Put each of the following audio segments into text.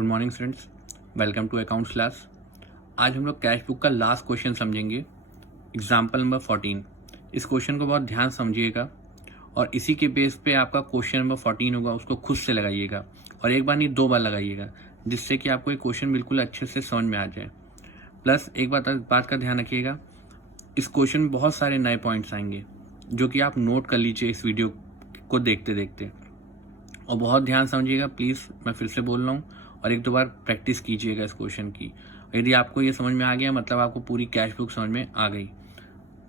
Good morning students, welcome to accounts class. आज हम लोग कैश बुक का लास्ट क्वेश्चन समझेंगे, एग्जाम्पल नंबर 14। इस क्वेश्चन को बहुत ध्यान समझिएगा और इसी के बेस पे आपका क्वेश्चन नंबर 14 होगा, उसको खुद से लगाइएगा और एक बार नहीं 2 बार लगाइएगा, जिससे कि आपको ये क्वेश्चन बिल्कुल अच्छे से समझ में आ जाए। प्लस एक बात का ध्यान रखिएगा, इस क्वेश्चन में बहुत सारे नए पॉइंट्स आएंगे जो कि आप नोट कर लीजिए इस वीडियो को देखते देखते, और बहुत ध्यान समझिएगा प्लीज़। मैं फिर से बोल रहा हूँ और 1-2 बार प्रैक्टिस कीजिएगा इस क्वेश्चन की। यदि आपको ये समझ में आ गया मतलब आपको पूरी कैश बुक समझ में आ गई।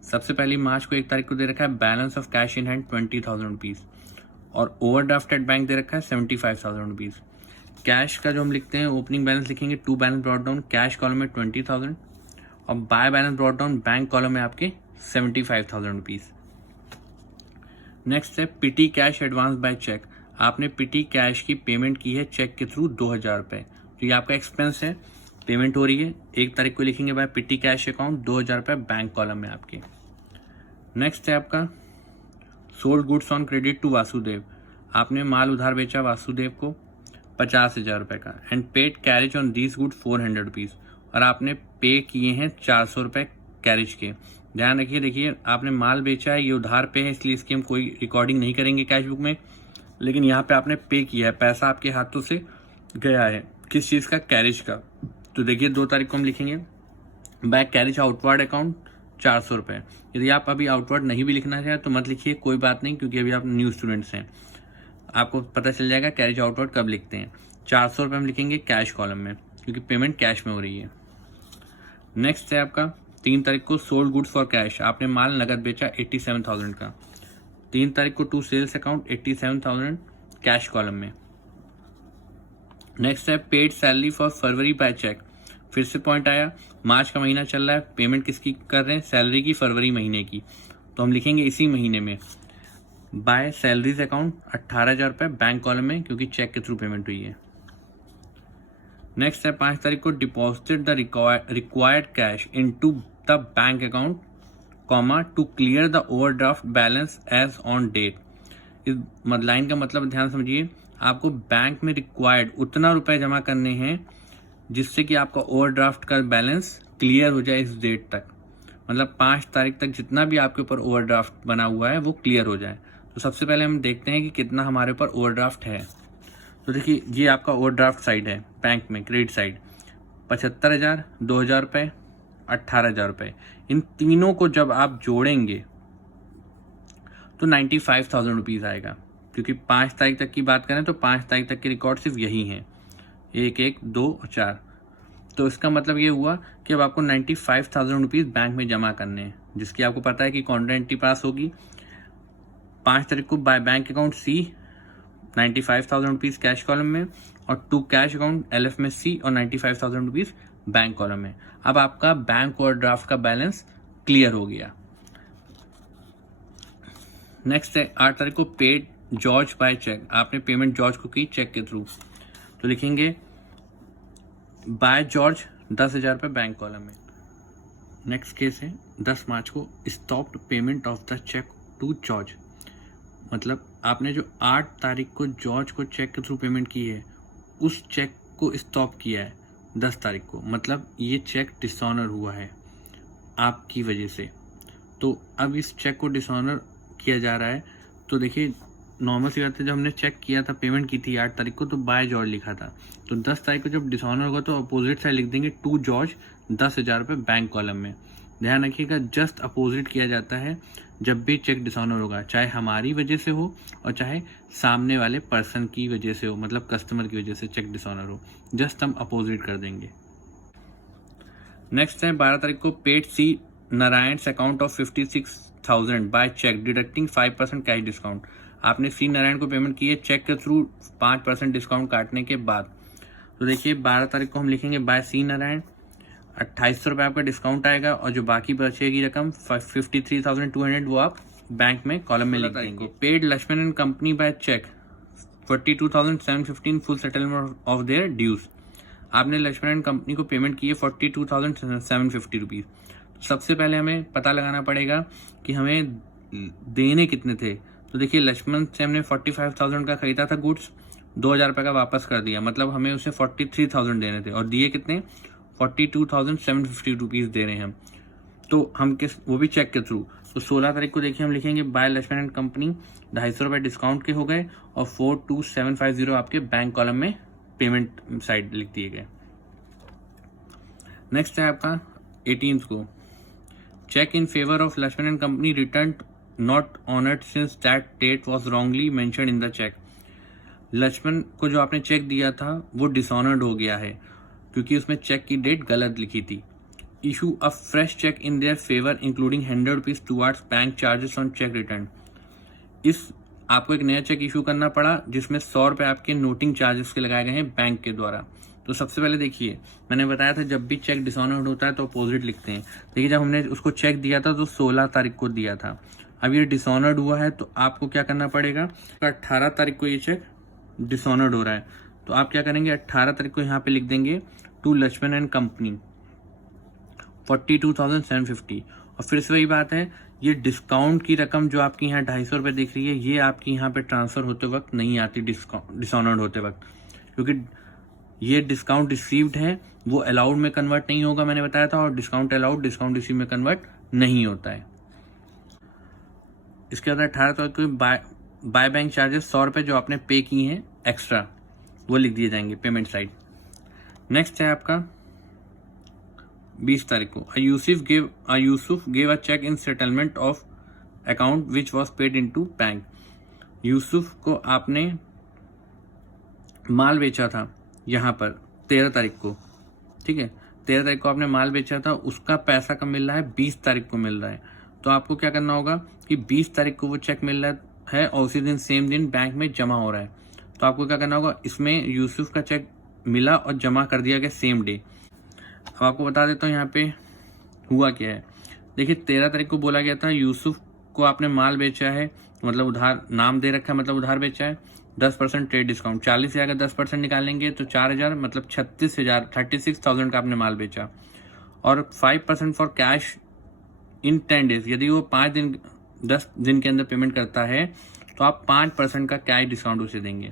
सबसे पहले मार्च को 1 तारीख को दे रखा है balance of cash in hand 20,000 rupees और ओवरड्राफ्ट एट बैंक दे रखा है 75,000 रुपीज़। कैश का जो हम लिखते हैं ओपनिंग बैलेंस लिखेंगे to balance brought down, cash column में 20,000 और by balance brought down bank column में आपके 75,000 रुपीज़। नेक्स्ट है petty cash advance by cheque. आपने पिटी कैश की पेमेंट की है चेक के थ्रू 2,000 रुपये, तो ये आपका एक्सपेंस है, पेमेंट हो रही है। 1 तारीख को लिखेंगे बाय पिटी कैश अकाउंट 2,000 रुपये बैंक कॉलम में आपके। नेक्स्ट है आपका sold goods on credit to Vasudev. आपने माल उधार बेचा वासुदेव को 50,000 रुपये का and paid carriage on these good 400 rupees, और आपने पे किए हैं 400 रुपये कैरेज के। ध्यान रखिए, देखिए आपने माल बेचा है, ये उधार पे है, इसलिए इसकी हम कोई रिकॉर्डिंग नहीं करेंगे कैश बुक में, लेकिन यहाँ पे आपने पे किया है, पैसा आपके हाथों से गया है। किस चीज़ का? कैरेज का। तो देखिए 2 तारीख को हम लिखेंगे बाय कैरेज आउटवर्ड अकाउंट 400 रुपये। यदि आप अभी आउटवर्ड नहीं भी लिखना चाहें तो मत लिखिए, कोई बात नहीं, क्योंकि अभी आप न्यू स्टूडेंट्स हैं, आपको पता चल जाएगा कैरेज आउटवर्ड कब लिखते हैं। 400 रुपये हम लिखेंगे कैश कॉलम में, क्योंकि पेमेंट कैश में हो रही है। नेक्स्ट है आपका 3 तारीख को सोल्ड गुड्स फॉर कैश। आपने माल नगद बेचा 87,000 का। 3 तारीख को to sales account 87,000 cash column में। नेक्स्ट है paid salary for February by cheque. फिर से पॉइंट आया, मार्च का महीना चल रहा है, पेमेंट किसकी कर रहे हैं? सैलरी की, फरवरी महीने की, तो हम लिखेंगे इसी महीने में बाय सैलरीज अकाउंट 18,000 रुपये बैंक कॉलम में, क्योंकि चेक के थ्रू पेमेंट हुई है। नेक्स्ट है 5 तारीख को deposited the required cash into the bank account comma to clear the overdraft balance as on date. इस लाइन का मतलब ध्यान समझिए, आपको बैंक में रिक्वायर्ड उतना रुपए जमा करने हैं जिससे कि आपका ओवरड्राफ्ट का बैलेंस क्लियर हो जाए इस डेट तक, मतलब 5 तारीख तक जितना भी आपके ऊपर ओवरड्राफ्ट बना हुआ है वो क्लियर हो जाए। तो सबसे पहले हम देखते हैं कि कितना हमारे ऊपर ओवरड्राफ्ट है। तो देखिए ये आपका ओवरड्राफ्ट साइड है बैंक में, क्रेडिट साइड 75,000, 2,000 रुपये, 18,000 रुपये। इन तीनों को जब आप जोड़ेंगे तो 95,000 रुपीज़ आएगा, क्योंकि 5 तारीख तक की बात करें तो 5 तारीख तक के रिकॉर्ड सिर्फ यही हैं, 1, 1, 2 और 4। तो इसका मतलब ये हुआ कि अब आपको 95,000 रुपीज़ बैंक में जमा करने हैं, जिसकी आपको पता है कि काउंटर एंट्री पास होगी। 5 तारीख को by bank account C 95,000 rupees cash column में और टू कैश अकाउंट LF में सी और 95,000 रुपीज़ बैंक कॉलम में। अब आपका बैंक ओवरड्राफ्ट का बैलेंस क्लियर हो गया। नेक्स्ट है 8 तारीख को पेड जॉर्ज बाय चेक। आपने पेमेंट जॉर्ज को की चेक के थ्रू, तो लिखेंगे बाय जॉर्ज 10,000 रुपये बैंक कॉलम में। नेक्स्ट केस है 10 मार्च को stopped payment of the cheque to George. मतलब आपने जो 8 तारीख को जॉर्ज को चेक के थ्रू पेमेंट की है, उस चेक को स्टॉप किया है 10 तारीख को, मतलब ये चेक डिसऑनर हुआ है आपकी वजह से। तो अब इस चेक को डिसऑनर किया जा रहा है। तो देखिए नॉर्मल सी बात है, जब हमने चेक किया था, पेमेंट की थी 8 तारीख को, तो बाय जॉर्ज लिखा था। तो 10 तारीख को जब डिसऑनर होगा तो अपोजिट साइड लिख देंगे टू जॉर्ज 10,000 रुपये बैंक कॉलम में। ध्यान रखिएगा, जस्ट अपोजिट किया जाता है जब भी चेक डिसऑनर होगा, चाहे हमारी वजह से हो और चाहे सामने वाले पर्सन की वजह से हो, मतलब कस्टमर की वजह से चेक डिसऑनर हो, जस्ट हम अपोजिट कर देंगे। नेक्स्ट है 12 तारीख को paid C Narayan's account of 56,000 by cheque deducting 5% cash discount. आपने सी नारायण को पेमेंट की है चेक के थ्रू 5% डिस्काउंट काटने के बाद। तो देखिए 12 तारीख को हम लिखेंगे बाय सी नारायण 2,800 रुपये आपका डिस्काउंट आएगा, और जो बाकी बचेगी रकम 53,200 वो आप बैंक में कॉलम में लिख देंगे। Paid Lakshman and company by cheque 42,715 full settlement of their dues. आपने लक्ष्मण एंड कंपनी को पेमेंट की है 42,750 रुपीज़। सबसे पहले हमें पता लगाना पड़ेगा कि हमें देने कितने थे। तो देखिए लक्ष्मण से हमने 45,000 का खरीदा था गुड्स, 2,000 रुपये का वापस कर दिया, मतलब हमें उसे 43,000 देने थे और दिए कितने 42,750 रुपीज़ दे रहे हैं हम। तो हम किस वो भी चेक के थ्रू। तो 16 तारीख को देखिए हम लिखेंगे बाय लक्ष्मण एंड कंपनी, 250 रुपये डिस्काउंट के हो गए और 42750 आपके बैंक कॉलम में पेमेंट साइड लिख दिए गए। नेक्स्ट है आपका 18th को, cheque in favour of Lakshman and company return not honoured since that date was wrongly mentioned in the cheque. Lakshman को जो आपने चेक दिया था वो डिसऑनर्ड हो गया है क्योंकि उसमें चेक की डेट गलत लिखी थी। Issue a fresh cheque in their favour including 100 rupees towards bank charges on cheque return. इस आपको एक नया चेक इशू करना पड़ा जिसमें 100 रुपये आपके नोटिंग चार्जेस के लगाए गए हैं बैंक के द्वारा। तो सबसे पहले देखिए, मैंने बताया था जब भी चेक डिसऑनर्ड होता है तो अपोजिट लिखते हैं। देखिए जब हमने उसको चेक दिया था तो 16 तारीख को दिया था, अब ये डिसऑनर्ड हुआ है तो आपको क्या करना पड़ेगा, 18 तारीख को ये चेक डिसऑनर्ड हो रहा है तो आप क्या करेंगे, 18 तारीख को यहाँ पे लिख देंगे टू लक्ष्मण एंड कंपनी 42,750। और फिर से वही बात है, ये डिस्काउंट की रकम जो आपकी यहाँ 250 रुपये दिख रही है ये आपकी यहाँ पे ट्रांसफर होते वक्त नहीं आती डिसऑनर्ड होते वक्त, क्योंकि ये डिस्काउंट रिसीव्ड है वो अलाउड में कन्वर्ट नहीं होगा, मैंने बताया था, और डिस्काउंट अलाउड डिस्काउंट रिसीव में कन्वर्ट नहीं होता है। इसके बाद 18 तारीख को बाय बैंक चार्जेस 100 रुपये जो आपने पे की हैं एक्स्ट्रा वो लिख दिए जाएंगे पेमेंट साइड। नेक्स्ट है आपका 20 तारीख को Yusuf gave a cheque in settlement of account which was paid into bank. Yusuf को आपने माल बेचा था यहाँ पर 13 तारीख को, ठीक है, 13 तारीख को आपने माल बेचा था, उसका पैसा कब मिल रहा है, 20 तारीख को मिल रहा है। तो आपको क्या करना होगा कि 20 तारीख को वो चेक मिल रहा है और उसी दिन सेम दिन बैंक में जमा हो रहा है, तो आपको क्या करना होगा, इसमें यूसुफ का चेक मिला और जमा कर दिया गया सेम डे। अब आपको बता देता हूँ यहाँ पे हुआ क्या है। देखिए 13 तारीख को बोला गया था यूसुफ को आपने माल बेचा है, मतलब उधार नाम दे रखा है, मतलब उधार बेचा है, 10% ट्रेड डिस्काउंट, 40,000 का 10% निकालेंगे तो 4,000 मतलब 36,000 का आपने माल बेचा, और 5% फॉर कैश इन 10 डेज। यदि वो 10 दिन के अंदर पेमेंट करता है तो आप 5% का कैश डिस्काउंट उसे देंगे।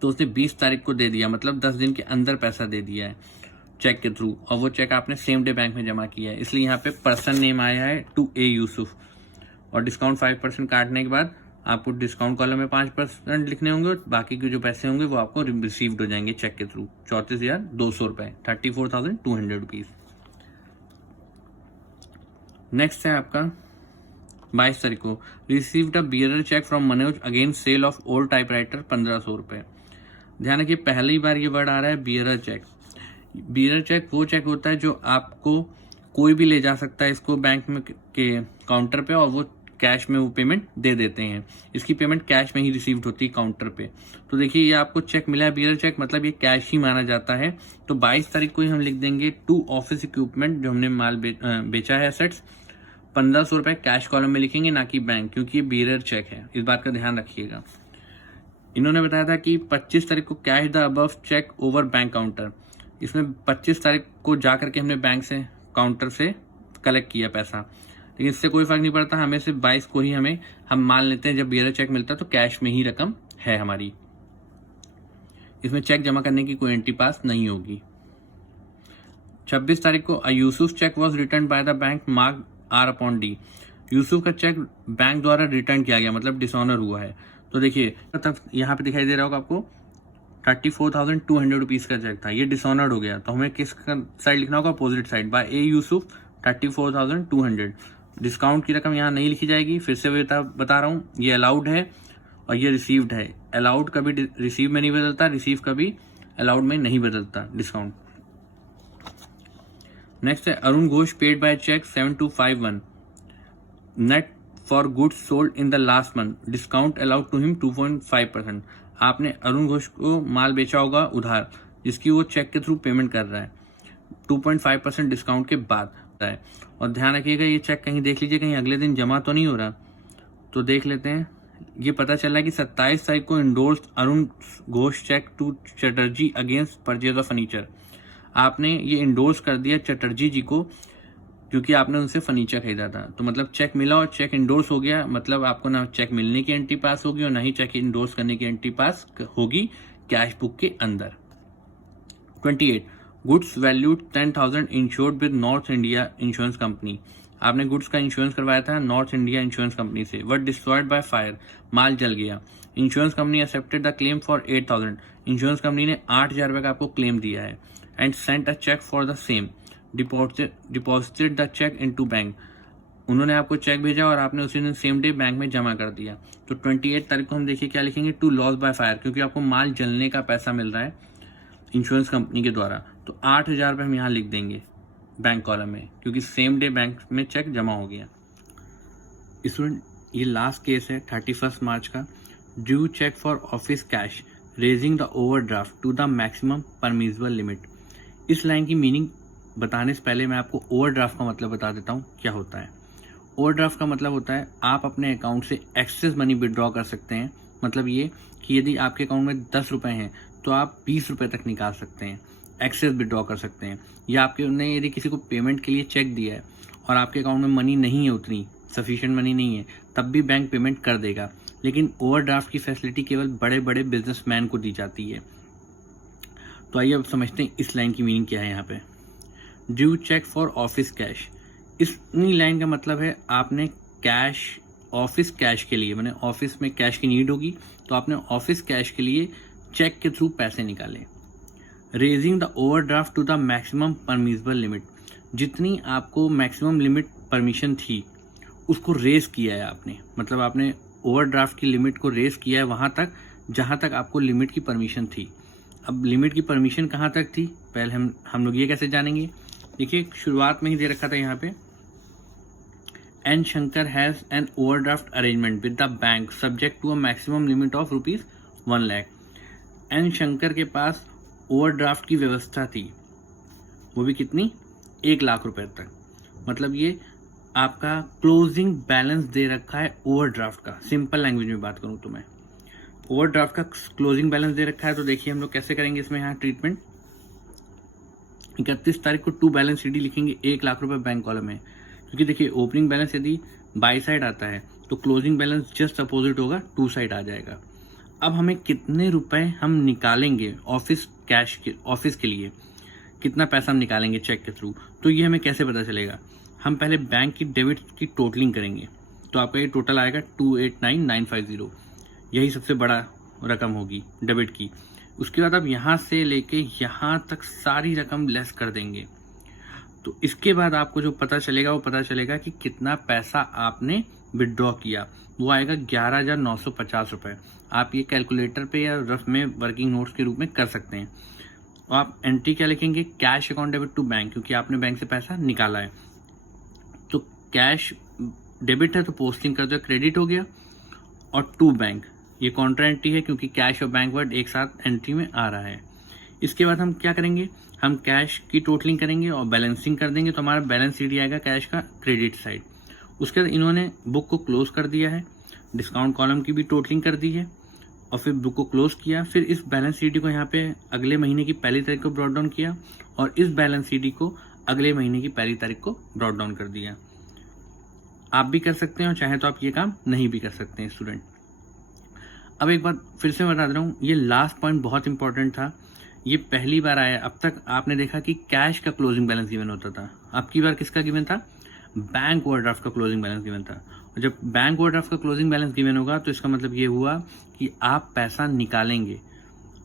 तो उसने 20 तारीख को दे दिया, मतलब 10 दिन के अंदर पैसा दे दिया है चेक के थ्रू, और वो चेक आपने सेम डे बैंक में जमा किया है, इसलिए यहाँ पे पर्सन नेम आया है टू ए यूसुफ। और डिस्काउंट 5% काटने के बाद आपको डिस्काउंट कॉलम में 5% लिखने होंगे और बाकी के जो पैसे होंगे वो आपको रिसीव्ड हो जाएंगे चेक के थ्रू, 34,200 रुपये, 34,200 रुपीज। नेक्स्ट है आपका 22 तारीख को received a bearer cheque from Manoj against sale of old typewriter 1,500 रुपये। ध्यान रखिए पहली बार ये वर्ड आ रहा है बियरर चेक। बियरर चेक वो चेक होता है जो आपको कोई भी ले जा सकता है इसको बैंक में के काउंटर पे और वो कैश में वो पेमेंट दे देते हैं। इसकी पेमेंट कैश में ही रिसीव्ड होती है काउंटर पे। तो देखिए ये आपको चेक मिला है बियरर चेक, मतलब ये कैश ही माना जाता है। तो 22 तारीख को ही हम लिख देंगे टू ऑफिस इक्विपमेंट जो हमने माल बेचा है एसेट्स, 1,500 रुपये कैश कॉलम में लिखेंगे ना कि बैंक, क्योंकि ये बियरर चेक है, इस बात का ध्यान रखिएगा। इन्होंने बताया था कि 25 तारीख को cash the above cheque over bank counter, इसमें 25 तारीख को जाकर के हमने बैंक से काउंटर से कलेक्ट किया पैसा, लेकिन इससे कोई फर्क नहीं पड़ता, हमें सिर्फ 22 को ही हम मान लेते हैं जब बियरर चेक मिलता है तो कैश में ही रकम है हमारी, इसमें चेक जमा करने की कोई एंट्री पास नहीं होगी। 26 तारीख को Yusuf cheque was return by the bank mark R upon D. Yusuf का चेक बैंक द्वारा रिटर्न किया गया, मतलब डिसऑनर हुआ है। तो देखिए तब यहाँ पे दिखाई दे रहा होगा आपको 34,200 रुपीज का चेक था, ये डिसऑनर्ड हो गया, तो हमें किस साइड लिखना होगा, अपोजिट साइड, बाय ए यूसुफ 34,200। डिस्काउंट की रकम यहाँ नहीं लिखी जाएगी, फिर से बता रहा हूँ, ये अलाउड है और ये रिसीव्ड है। अलाउड कभी रिसीव में नहीं बदलता, रिसीव कभी अलाउड में नहीं बदलता डिस्काउंट। नेक्स्ट है Arun Ghosh paid by cheque 7251 net for goods sold in the last month, discount allowed to him 2.5%। आपने अरुण घोष को माल बेचा होगा उधार जिसकी वो चेक के थ्रू पेमेंट कर रहा है, 2.5% डिस्काउंट के बाद है। और ध्यान रखिएगा ये चेक कहीं देख लीजिए कहीं अगले दिन जमा तो नहीं हो रहा, तो देख लेते हैं। ये पता चला कि 27 तारीख को endorse Arun Ghosh cheque to Chatterjee against purchase of furniture. आपने ये इंडोर्स कर दिया चटर्जी जी को क्योंकि आपने उनसे फर्नीचर खरीदा था। तो मतलब चेक मिला और चेक इंडोर्स हो गया, मतलब आपको ना चेक मिलने की एंट्री पास होगी और ना ही चेक इंडोर्स करने की एंट्री पास होगी कैश बुक के अंदर। 28 goods valued 10,000 insured with North India insurance company. आपने गुड्स का इंश्योरेंस करवाया था नॉर्थ इंडिया इंश्योरेंस कंपनी से, बट डिस्ट्रॉयड बाय फायर, माल जल गया। Insurance company accepted the claim for 8,000, insurance company ने 8,000 रुपये का आपको क्लेम दिया है। And sent a cheque for the same, deposited the cheque into bank, उन्होंने आपको चेक भेजा और आपने उसी दिन सेम डे बैंक में जमा कर दिया। तो 28 तारीख को हम देखिए क्या लिखेंगे, टू लॉस बाय फायर, क्योंकि आपको माल जलने का पैसा मिल रहा है इंश्योरेंस कंपनी के द्वारा। तो 8,000 रुपये हम यहाँ लिख देंगे बैंक कॉलम में, क्योंकि सेम डे बैंक में चेक जमा हो गया। स्टूडेंट ये लास्ट केस है 31 मार्च का। Due cheque for office cash raising the overdraft to the maximum permissible limit. इस लाइन की मीनिंग बताने से पहले मैं आपको ओवरड्राफ्ट का मतलब बता देता हूँ क्या होता है। ओवरड्राफ्ट का मतलब होता है आप अपने अकाउंट से एक्सेस मनी विड्रॉ कर सकते हैं। मतलब ये कि यदि आपके अकाउंट में 10 रुपये हैं तो आप 20 रुपये तक निकाल सकते हैं, एक्सेस विड्रॉ कर सकते हैं। या आपके ने यदि किसी को पेमेंट के लिए चेक दिया है और आपके अकाउंट में मनी नहीं है, उतनी सफिशिएंट मनी नहीं है, तब भी बैंक पेमेंट कर देगा। लेकिन ओवरड्राफ्ट की फैसिलिटी केवल बड़े बड़े बिजनेसमैन को दी जाती है। तो आइए अब समझते हैं इस लाइन की मीनिंग क्या है यहाँ पे। Due cheque for office cash, इतनी लाइन का मतलब है आपने कैश, ऑफिस कैश के लिए, मैंने ऑफिस में कैश की नीड होगी तो आपने ऑफिस कैश के लिए चेक के थ्रू पैसे निकाले। Raising the overdraft to the maximum permissible limit, जितनी आपको मैक्सिमम लिमिट परमिशन थी उसको रेज किया है आपने, मतलब आपने ओवरड्राफ्ट की लिमिट को रेज किया है वहाँ तक जहाँ तक आपको लिमिट की परमिशन थी। अब लिमिट की परमिशन कहाँ तक थी, पहले हम लोग ये कैसे जानेंगे। देखिए शुरुआत में ही दे रखा था यहाँ पे, N Shankar has an overdraft arrangement with the bank subject to a maximum limit of ₹1 lakh. N Shankar के पास ओवरड्राफ्ट की व्यवस्था थी, वो भी कितनी, 1 लाख रुपए तक। मतलब ये आपका क्लोजिंग बैलेंस दे रखा है ओवरड्राफ्ट का। सिंपल लैंग्वेज में बात करूं तो मैं ओवरड्राफ्ट का क्लोजिंग बैलेंस दे रखा है। तो देखिए हम लोग कैसे करेंगे इसमें यहाँ ट्रीटमेंट। 31 तारीख को टू बैलेंस शीट लिखेंगे, 1 लाख रुपए बैंक कॉलम में, क्योंकि देखिए ओपनिंग बैलेंस यदि बाई साइड आता है तो क्लोजिंग बैलेंस जस्ट अपोजिट होगा, टू साइड आ जाएगा। अब हमें कितने रुपए हम निकालेंगे ऑफिस कैश के, ऑफिस के लिए कितना पैसा हम निकालेंगे चेक के थ्रू, तो ये हमें कैसे पता चलेगा। हम पहले बैंक की डेबिट की टोटलिंग करेंगे, तो आपका ये टोटल आएगा 289,950, यही सबसे बड़ा रकम होगी डेबिट की। उसके बाद आप यहाँ से लेके यहाँ तक सारी रकम लेस कर देंगे। तो इसके बाद आपको जो पता चलेगा वो पता चलेगा कि कितना पैसा आपने विड्रॉ किया, वो आएगा 11,950 रुपये। आप ये कैलकुलेटर पे या रफ में वर्किंग नोट्स के रूप में कर सकते हैं। और आप एंट्री क्या लिखेंगे, cash account debit to bank, क्योंकि आपने बैंक से पैसा निकाला है। तो कैश डेबिट है तो पोस्टिंग कर दो, क्रेडिट हो गया। और टू बैंक ये कॉन्ट्रा एंट्री है, क्योंकि कैश और बैंक वर्ड एक साथ एंट्री में आ रहा है। इसके बाद हम क्या करेंगे, हम कैश की टोटलिंग करेंगे और बैलेंसिंग कर देंगे, तो हमारा बैलेंस शीट आएगा कैश का क्रेडिट साइड। उसके बाद इन्होंने बुक को क्लोज कर दिया है, डिस्काउंट कॉलम की भी टोटलिंग कर दी है और फिर बुक को क्लोज किया। फिर इस बैलेंस शीट को यहाँ पे अगले महीने की 1 तारीख को ब्रॉट डाउन किया और इस बैलेंस शीट को अगले महीने की 1 तारीख को ब्रॉट डाउन कर दिया। आप भी कर सकते हैं और चाहे तो आप ये काम नहीं भी कर सकते हैं स्टूडेंट। अब एक बार फिर से बता रहा हूँ, ये लास्ट पॉइंट बहुत इंपॉर्टेंट था, ये पहली बार आया। अब तक आपने देखा कि कैश का क्लोजिंग बैलेंस गिवन होता था, अब की बार किसका गिवन था, बैंक ओवरड्राफ्ट का क्लोजिंग बैलेंस गिवन था। और जब बैंक ओवरड्राफ्ट का क्लोजिंग बैलेंस गिवन होगा तो इसका मतलब ये हुआ कि आप पैसा निकालेंगे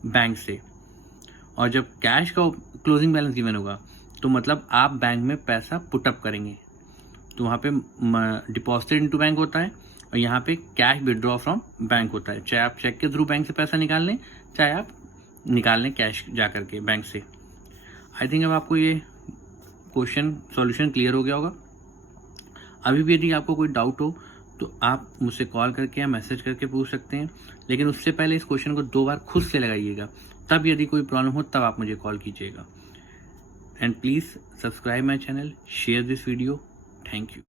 बैंक से, और जब कैश का क्लोजिंग बैलेंस गिवन होगा तो मतलब आप बैंक में पैसा पुटअप करेंगे। तो वहाँ पे डिपॉजिटेड इनटू बैंक होता है और यहाँ पे कैश विड्रॉ फ्रॉम बैंक होता है। चाहे आप चेक के थ्रू बैंक से पैसा निकाल लें, चाहे आप निकाल लें कैश जा करके बैंक से। आई थिंक अब आपको ये क्वेश्चन सॉल्यूशन क्लियर हो गया होगा। अभी भी यदि आपको कोई डाउट हो तो आप मुझसे कॉल करके या मैसेज करके पूछ सकते हैं, लेकिन उससे पहले इस क्वेश्चन को 2 बार खुद से लगाइएगा, तब यदि कोई प्रॉब्लम हो तब आप मुझे कॉल कीजिएगा। And please subscribe my channel, share this video. Thank you.